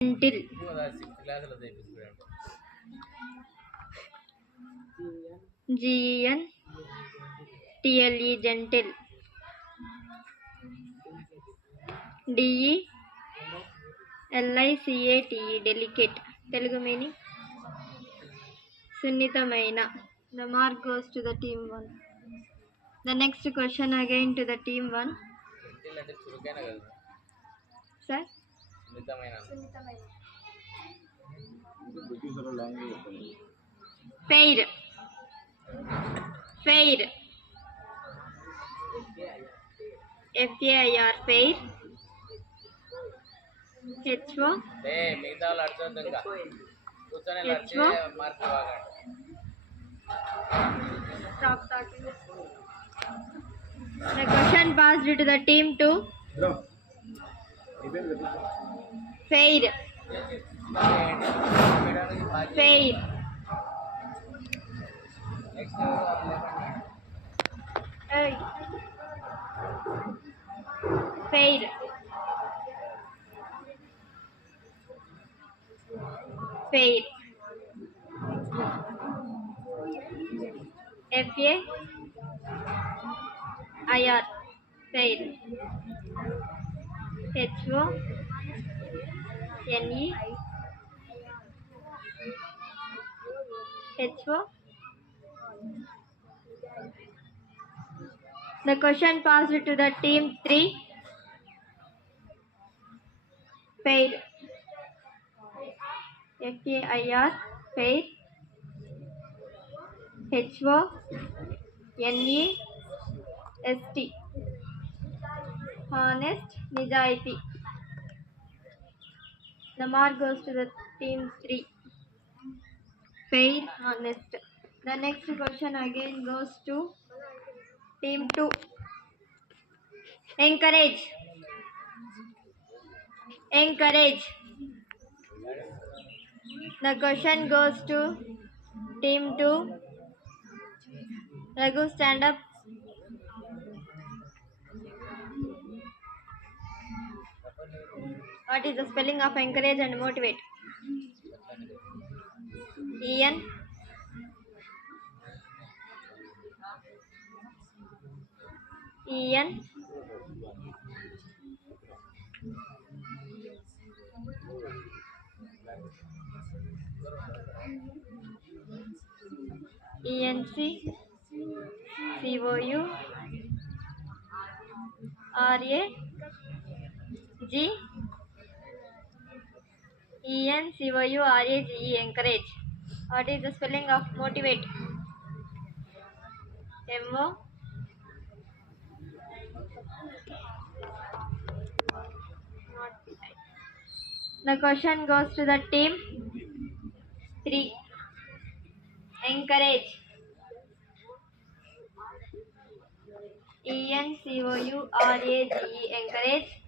gentle. GENTLE gentle. DELICATE delicate. Telugu meaning సున్నితమైన. The mark goes to the team 1. The next question again to the team 1. Sir? Fair. Fair. FAIR. Fair. HO. Stop talking. The question passed to the team 2. Fair. Fair. Hey. Fair. Fair. FAIR. Fair. HONE. The question passed to the team 3. Fair. FAIR. Fair. HONEST. Honest. Nijaiti. The mark goes to the team 3. Fair. Honest. The next question again goes to team 2. Encourage. Encourage. The question goes to team 2. Raghu, stand up. What is the spelling of encourage and motivate? EN. EN. ENC. COU. RAGE. ENCOURAGE. Encourage. What is the spelling of motivate? MO. The question goes to the team 3. Encourage. ENCOURAGE. Encourage.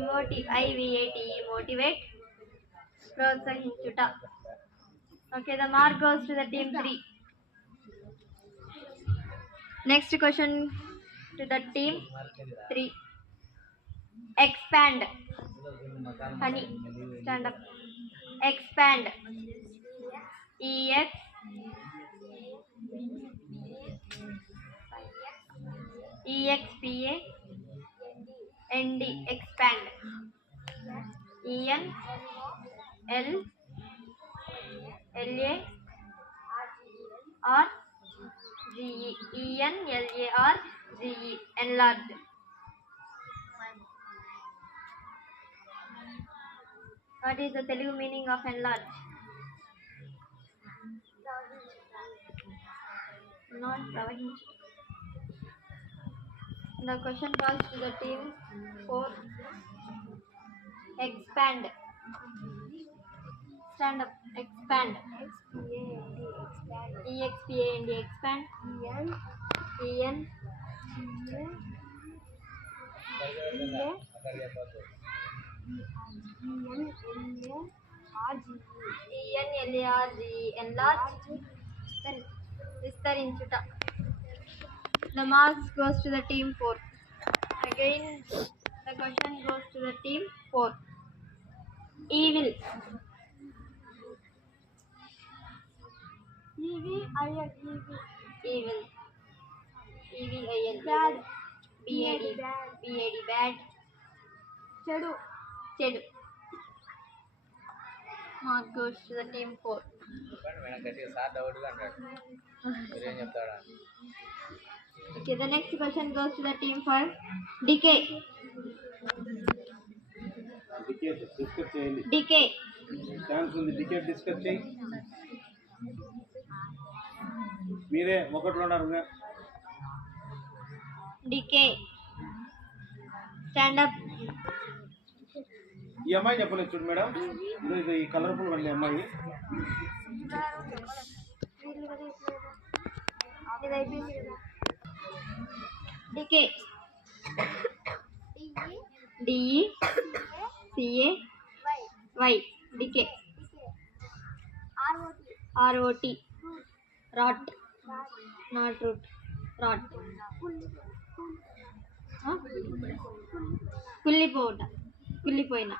MOTIVATE. Motivate. ప్రోత్సహించుట. Okay, the mark goes to the team 3. Next question to the team 3. Expand. Honey, stand up. Expand. EXPAND. Expand. ENLLARGE. ENLARGE. Enlarge. What is the Telugu meaning of enlarge? Not ప్రవహించు. The question goes to the team 4. Expand. Stand up. Expand. EXPAND. Expand. ENLARGE. Enlarge. విస్తరించుట. The marks goes to the team 4. Again, question goes to the team 4. Evil. Evil. Evil. Bad. Bad. Chedu. Mark goes to the team 4. Okay, the next question goes to the team 5. Decay. Decay. Chance ఉంది. Ticket discuss చేయి. మీరే ఒకటి ఉన్నారు. Decay. Stand up. ఈ అమ్మాయి చెప్పలేదు చూడు madam. ఇది ఈ కలర్ఫుల్ వన్ అమ్మాయి. Decay. DECAY. Decay. ROT. Rot. Not root. Rot. కుళ్ళిపోయిన.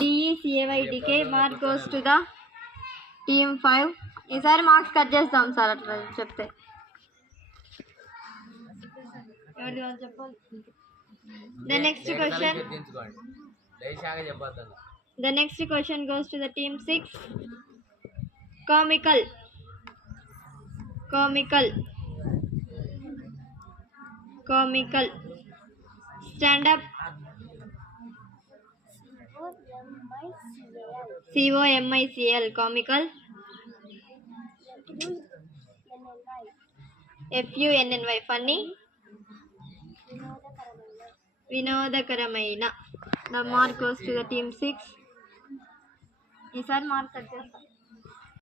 DECAY. Decay. Mark goes to the team 5. ఈసారి మార్క్స్ కట్ చేస్తాం సార్ అట్లా చెప్తే. చెప్పాలి. The next question goes to the team 6. Comical. Stand up. COMICL. Comical. FUNNY. Funny. వినోదకరమైన. The mark goes to the team 6. ఈసారి mark cut చేస్తాం.